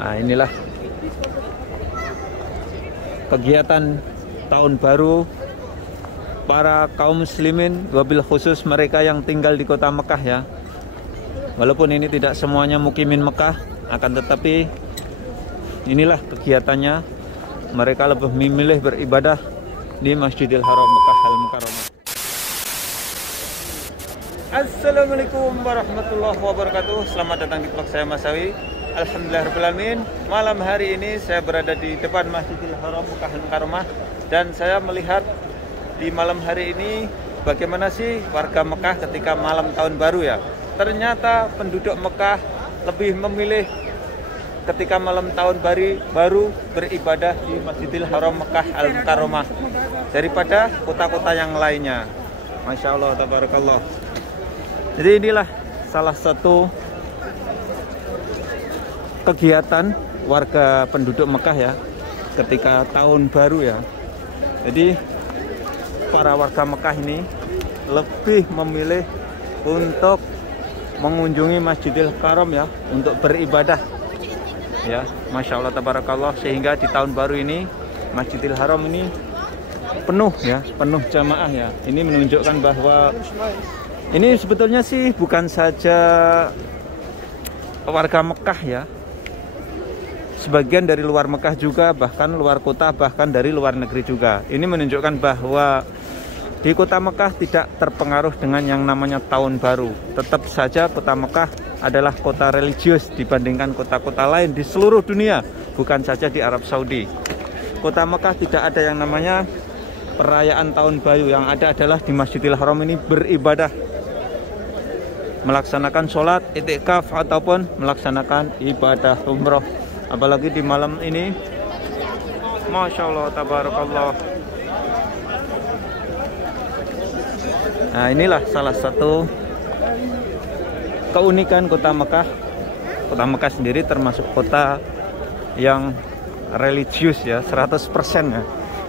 Nah, inilah kegiatan tahun baru para kaum muslimin, wabil khusus mereka yang tinggal di kota Mekah ya. Walaupun ini tidak semuanya mukimin Mekah, akan tetapi inilah kegiatannya. Mereka lebih memilih beribadah di Masjidil Haram Mekah Al-Mukarramah. Assalamualaikum warahmatullahi wabarakatuh. Selamat datang di vlog saya Mas Sawi. Alhamdulillahirrahmanirrahim. Malam hari ini saya berada di depan Masjidil Haram Mekah Al-Mukarramah, dan saya melihat di malam hari ini bagaimana sih warga Mekah ketika malam tahun baru ya. Ternyata penduduk Mekah lebih memilih ketika malam tahun baru beribadah di Masjidil Haram Mekah Al-Mukarramah daripada kota-kota yang lainnya. Masya Allah, tabarakallah. Jadi inilah salah satu kegiatan warga penduduk Mekah ya ketika tahun baru ya. Jadi para warga Mekah ini lebih memilih untuk mengunjungi Masjidil Haram ya, untuk beribadah ya. Masya Allah, tabarakallah. Sehingga di tahun baru ini Masjidil Haram ini penuh ya, penuh jamaah ya. Ini menunjukkan bahwa ini sebetulnya sih bukan saja warga Mekah ya, sebagian dari luar Mekah juga, bahkan luar kota, bahkan dari luar negeri juga. Ini menunjukkan bahwa di kota Mekah tidak terpengaruh dengan yang namanya tahun baru. Tetap saja kota Mekah adalah kota religius dibandingkan kota-kota lain di seluruh dunia, bukan saja di Arab Saudi. Kota Mekah tidak ada yang namanya perayaan tahun baru. Yang ada adalah di Masjidil Haram ini beribadah, melaksanakan sholat, i'tikaf, ataupun melaksanakan ibadah umroh. Apalagi di malam ini, Masya Allah, tabarakallah. Nah, inilah salah satu keunikan kota Mekah. Kota Mekah sendiri termasuk kota yang religius ya, 100% ya.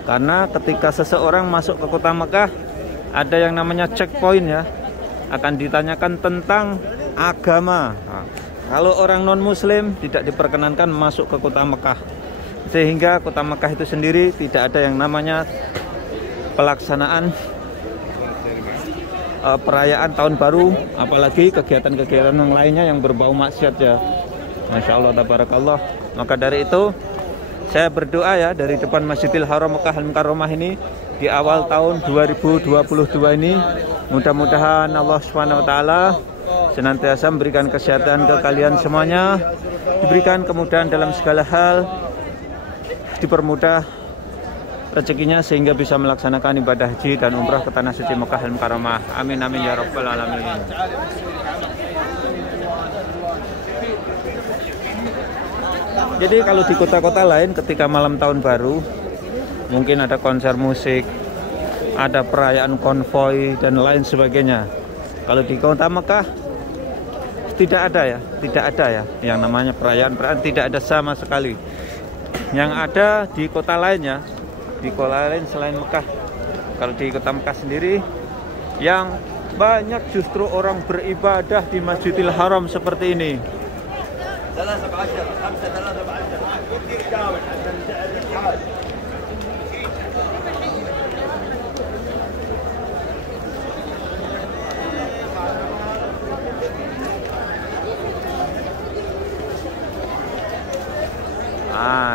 Karena ketika seseorang masuk ke kota Mekah, ada yang namanya checkpoint ya, akan ditanyakan tentang agama. Nah, kalau orang non-muslim tidak diperkenankan masuk ke kota Mekah. Sehingga kota Mekah itu sendiri tidak ada yang namanya pelaksanaan perayaan tahun baru, apalagi kegiatan-kegiatan yang lainnya yang berbau maksiat ya. Masya Allah, tabarakallah. Maka dari itu saya berdoa ya, dari depan Masjidil Haram Mekah Al-Mukarramah ini di awal tahun 2022 ini, mudah-mudahan Allah Subhanahu wa taala senantiasa memberikan kesehatan ke kalian semuanya, diberikan kemudahan dalam segala hal, dipermudah rezekinya sehingga bisa melaksanakan ibadah haji dan umrah ke tanah suci Mekah Al-Mukarramah. Amin amin ya rabbal alamin. Jadi kalau di kota-kota lain ketika malam tahun baru mungkin ada konser musik, ada perayaan konvoi dan lain sebagainya. Kalau di kota Mekah tidak ada ya yang namanya perayaan tidak ada sama sekali. Yang ada di kota lainnya, di kota lain selain Mekah. Kalau di kota Mekah sendiri yang banyak justru orang beribadah di Masjidil Haram seperti ini.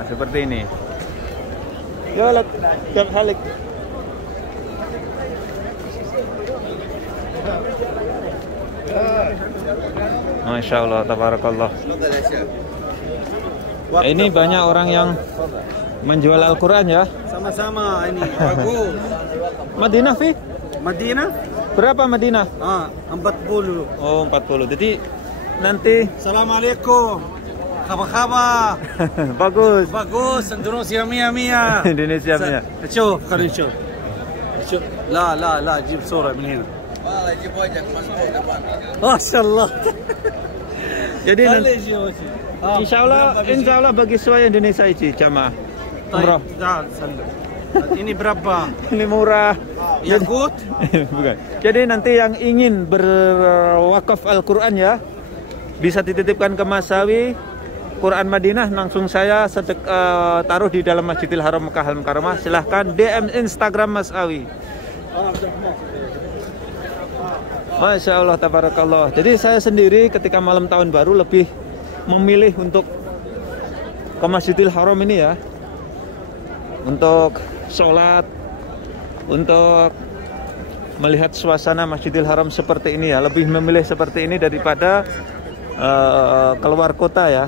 Seperti ini. Ya lek, kab halik. Masya Allah, tabarakallah. Ini banyak orang yang menjual Al-Quran ya. Sama-sama ini. Bagus. Madinah, Fi? Madinah? Berapa Madinah? 40. Oh, 40. Jadi nanti. Assalamualaikum. Khaba-khaba. Bagus. Bagus. Indonesia mia. Indonesia mia. شوف خلينا نشوف. شوف لا جيب صورة من هنا. والله جيب وجهك مظبوط يا ما شاء الله. Jadi nanti insya Allah bagi sesuai Indonesia ini jamaah umroh. Ini berapa? Ini murah. Yakut? Bukan. Jadi nanti yang ingin berwakaf Al-Quran ya bisa dititipkan ke Mas Sawi Quran Madinah langsung saya taruh di dalam Masjidil Haram Mekah Al-Mukarramah. Silahkan DM Instagram Mas Awi. Masya Allah, tabarakallah. Jadi saya sendiri ketika malam tahun baru lebih memilih untuk ke Masjidil Haram ini ya, untuk sholat, untuk melihat suasana Masjidil Haram seperti ini ya. Lebih memilih seperti ini daripada keluar kota ya.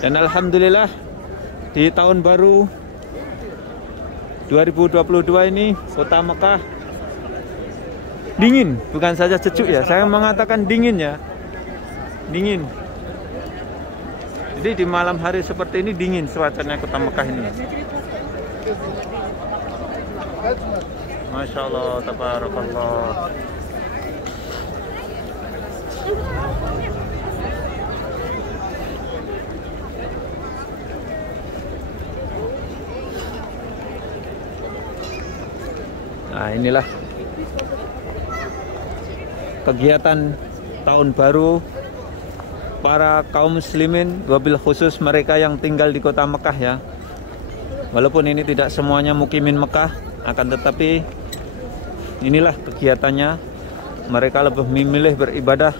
Dan alhamdulillah di tahun baru 2022 ini kota Mekah dingin, bukan saja sejuk ya, saya mengatakan dingin ya, dingin. Jadi di malam hari seperti ini dingin suasananya kota Mekah ini. Masya Allah, tabarakallah. Nah, inilah kegiatan tahun baru para kaum muslimin, wabil khusus mereka yang tinggal di kota Mekah ya. Walaupun ini tidak semuanya mukimin Mekah, akan tetapi inilah kegiatannya. Mereka lebih memilih beribadah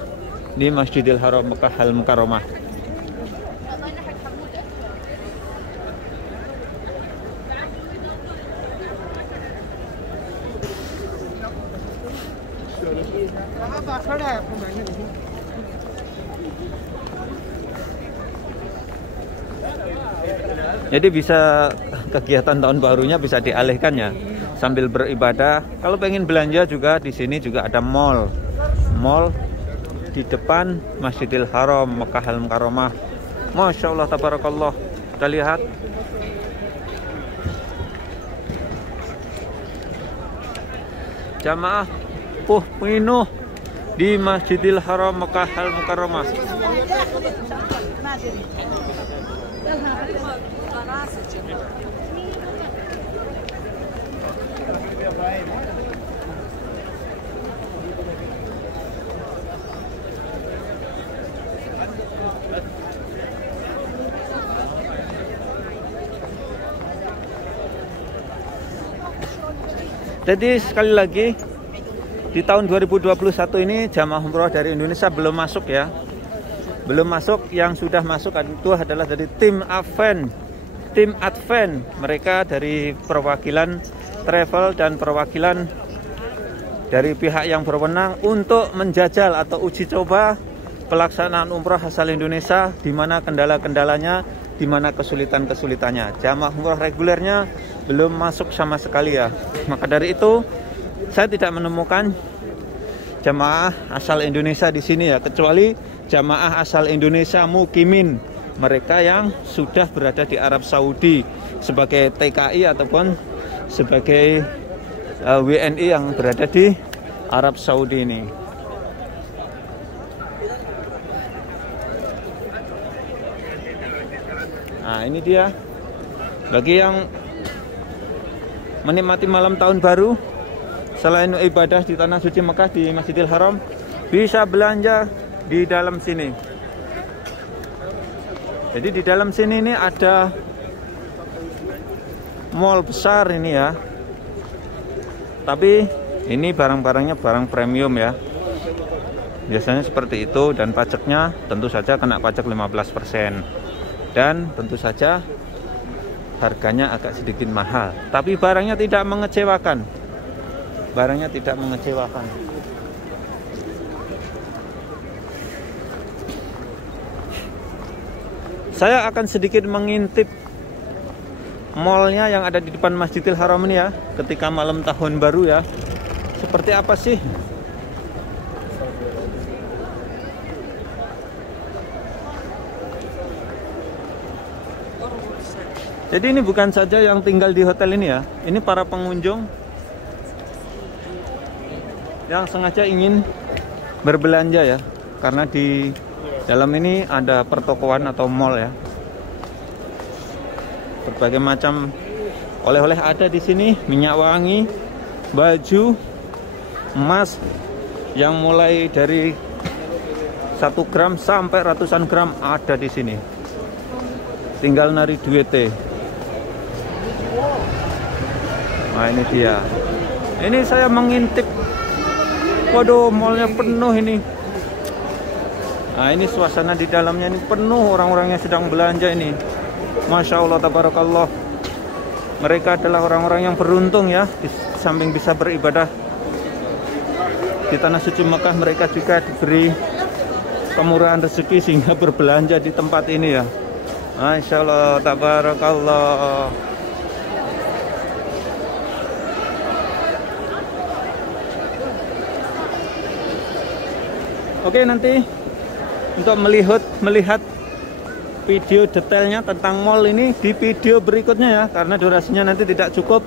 di Masjidil Haram Mekah Al-Mukarramah. Jadi bisa kegiatan tahun barunya bisa dialihkan ya, sambil beribadah. Kalau pengen belanja juga di sini juga ada mall di depan Masjidil Haram Mekah Al-Mukarramah. Masya Allah, tabarakallah. Kita lihat. Jamaah penuh di Masjidil Haram Mekah Al-Mukarramah. Jadi sekali lagi di tahun 2021 ini jamaah umroh dari Indonesia belum masuk ya. Belum masuk, yang sudah masuk itu adalah dari tim Advent. Mereka dari perwakilan travel dan perwakilan dari pihak yang berwenang untuk menjajal atau uji coba pelaksanaan umroh asal Indonesia, di mana kendala-kendalanya, di mana kesulitan-kesulitannya. Jamaah umroh regulernya belum masuk sama sekali ya. Maka dari itu saya tidak menemukan jamaah asal Indonesia di sini ya, kecuali jamaah asal Indonesia mukimin, mereka yang sudah berada di Arab Saudi sebagai TKI ataupun sebagai WNI yang berada di Arab Saudi ini. Nah, ini dia bagi yang menikmati malam tahun baru, selain ibadah di Tanah Suci Mekah di Masjidil Haram, bisa belanja di dalam sini. Jadi di dalam sini ini ada mall besar ini ya. Tapi ini barang-barangnya barang premium ya. Biasanya seperti itu, dan pajaknya tentu saja kena pajak 15%. Dan tentu saja harganya agak sedikit mahal, tapi barangnya tidak mengecewakan. Barangnya tidak mengecewakan. Saya akan sedikit mengintip mallnya yang ada di depan Masjidil Haram ini ya, ketika malam tahun baru ya. Seperti apa sih? Jadi ini bukan saja yang tinggal di hotel ini ya, ini para pengunjung yang sengaja ingin berbelanja ya, karena di dalam ini ada pertokoan atau mall ya. Berbagai macam oleh-oleh ada di sini, minyak wangi, baju, emas yang mulai dari 1 gram sampai ratusan gram ada di sini. Tinggal nari duete. Nah ini dia. Ini saya mengintip. Waduh, mallnya penuh ini. Nah ini suasana di dalamnya ini penuh orang-orang yang sedang belanja ini. Masya Allah, tabarakallah. Mereka adalah orang-orang yang beruntung ya. Di samping bisa beribadah di tanah suci Mekah, mereka juga diberi kemurahan rezeki sehingga berbelanja di tempat ini ya. Masya Allah, tabarakallah. Oke, nanti untuk melihat video detailnya tentang mall ini di video berikutnya ya, karena durasinya nanti tidak cukup.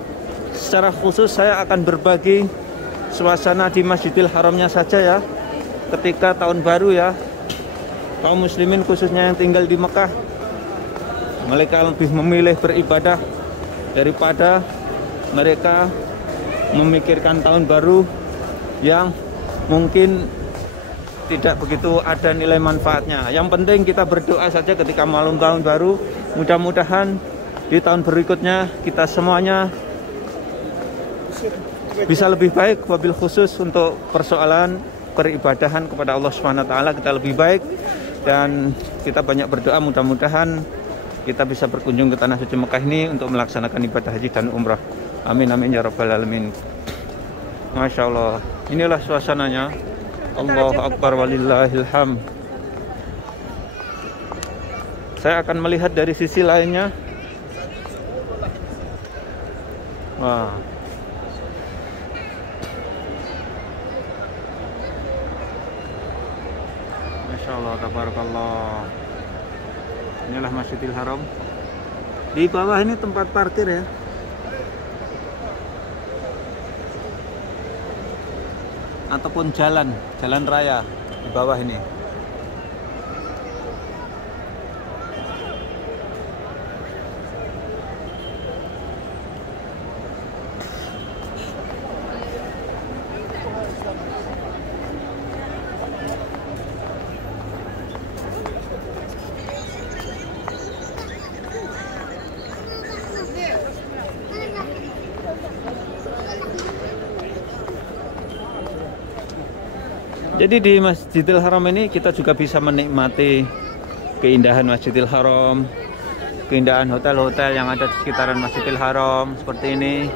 Secara khusus saya akan berbagi suasana di Masjidil Haramnya saja ya, ketika tahun baru ya. Kaum muslimin khususnya yang tinggal di Mekah, mereka lebih memilih beribadah daripada mereka memikirkan tahun baru yang mungkin tidak begitu ada nilai manfaatnya. Yang penting kita berdoa saja ketika malam tahun baru. Mudah-mudahan di tahun berikutnya kita semuanya bisa lebih baik, wabil khusus untuk persoalan peribadahan kepada Allah SWT kita lebih baik, dan kita banyak berdoa mudah-mudahan kita bisa berkunjung ke tanah suci Mekah ini untuk melaksanakan ibadah haji dan umrah. Amin amin ya rabbal alamin. Masya Allah, inilah suasananya. Allahu Akbar walillahil hamd. Saya akan melihat dari sisi lainnya. Wah. Masya Allah, tabarakallah. Inilah Masjidil Haram. Di bawah ini tempat parkir ya. Ataupun jalan raya di bawah ini. Jadi di Masjidil Haram ini kita juga bisa menikmati keindahan Masjidil Haram, keindahan hotel-hotel yang ada di sekitaran Masjidil Haram seperti ini.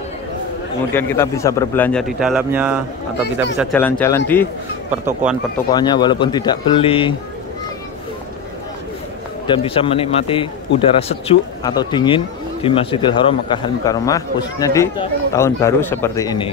Kemudian kita bisa berbelanja di dalamnya, atau kita bisa jalan-jalan di pertokoan-pertokoannya walaupun tidak beli, dan bisa menikmati udara sejuk atau dingin di Masjidil Haram Makkah Al-Mukarramah, khususnya di tahun baru seperti ini.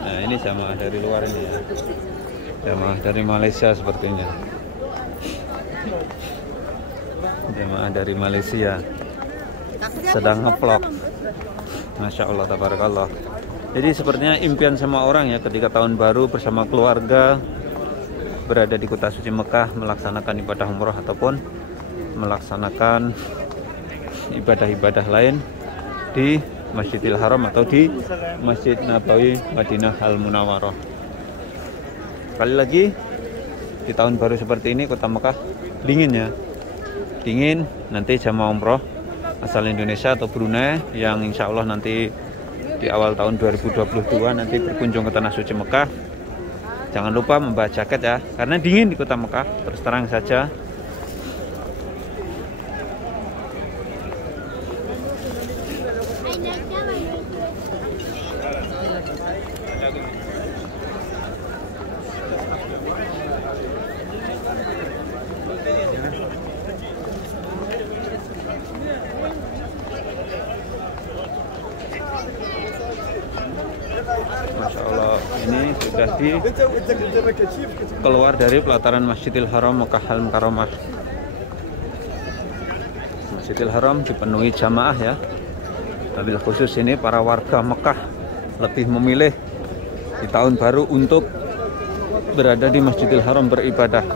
Nah ini jamaah dari luar ini ya, jamaah dari Malaysia sepertinya, jamaah dari Malaysia sedang nge-vlog. Masya Allah, tabarakallah. Jadi sepertinya impian semua orang ya, ketika tahun baru bersama keluarga berada di kota suci Mekah, melaksanakan ibadah umroh ataupun melaksanakan ibadah-ibadah lain di Masjidil Haram atau di Masjid Nabawi Madinah Al-Munawwarah. Kali lagi di tahun baru seperti ini kota Mekah dingin ya, dingin. Nanti jamaah umroh asal Indonesia atau Brunei yang insya Allah nanti di awal tahun 2022 nanti berkunjung ke tanah suci Mekah, jangan lupa membawa jaket ya, karena dingin di kota Mekah. Terus terang saja, Masya Allah, ini sudah keluar dari pelataran Masjidil Haram Makkah Al-Mukarramah. Masjidil Haram dipenuhi jamaah ya. Wabil khusus ini para warga Mekah lebih memilih di tahun baru untuk berada di Masjidil Haram beribadah.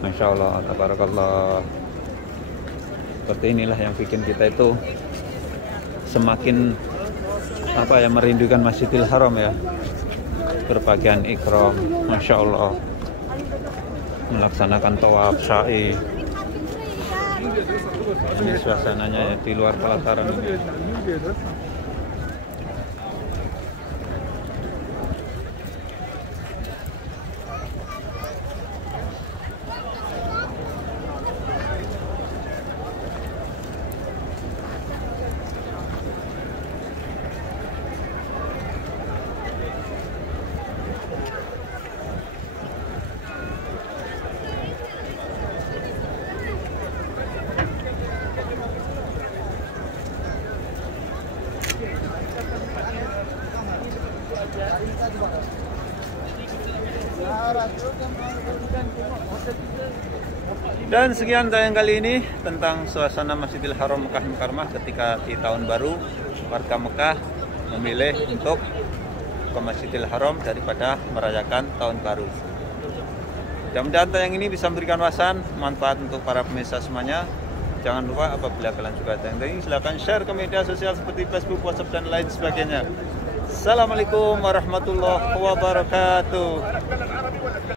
Masya Allah, tabarakallah. Seperti inilah yang bikin kita itu semakin merindukan Masjidil Haram ya. Berpakaian ikram, Masya Allah, melaksanakan tawaf sa'i. Ini suasananya ya, di luar pelataran ini. Dan sekian tayang kali ini tentang suasana Masjidil Haram Mekah Mukarramah ketika di tahun baru. Warga Mekah memilih untuk ke Masjidil Haram daripada merayakan tahun baru. Mudah-mudahan tayang ini bisa memberikan wawasan manfaat untuk para pemirsa semuanya. Jangan lupa apabila kalian suka tayang ini, silahkan share ke media sosial seperti Facebook, WhatsApp, dan lain sebagainya. Assalamualaikum warahmatullahi wabarakatuh.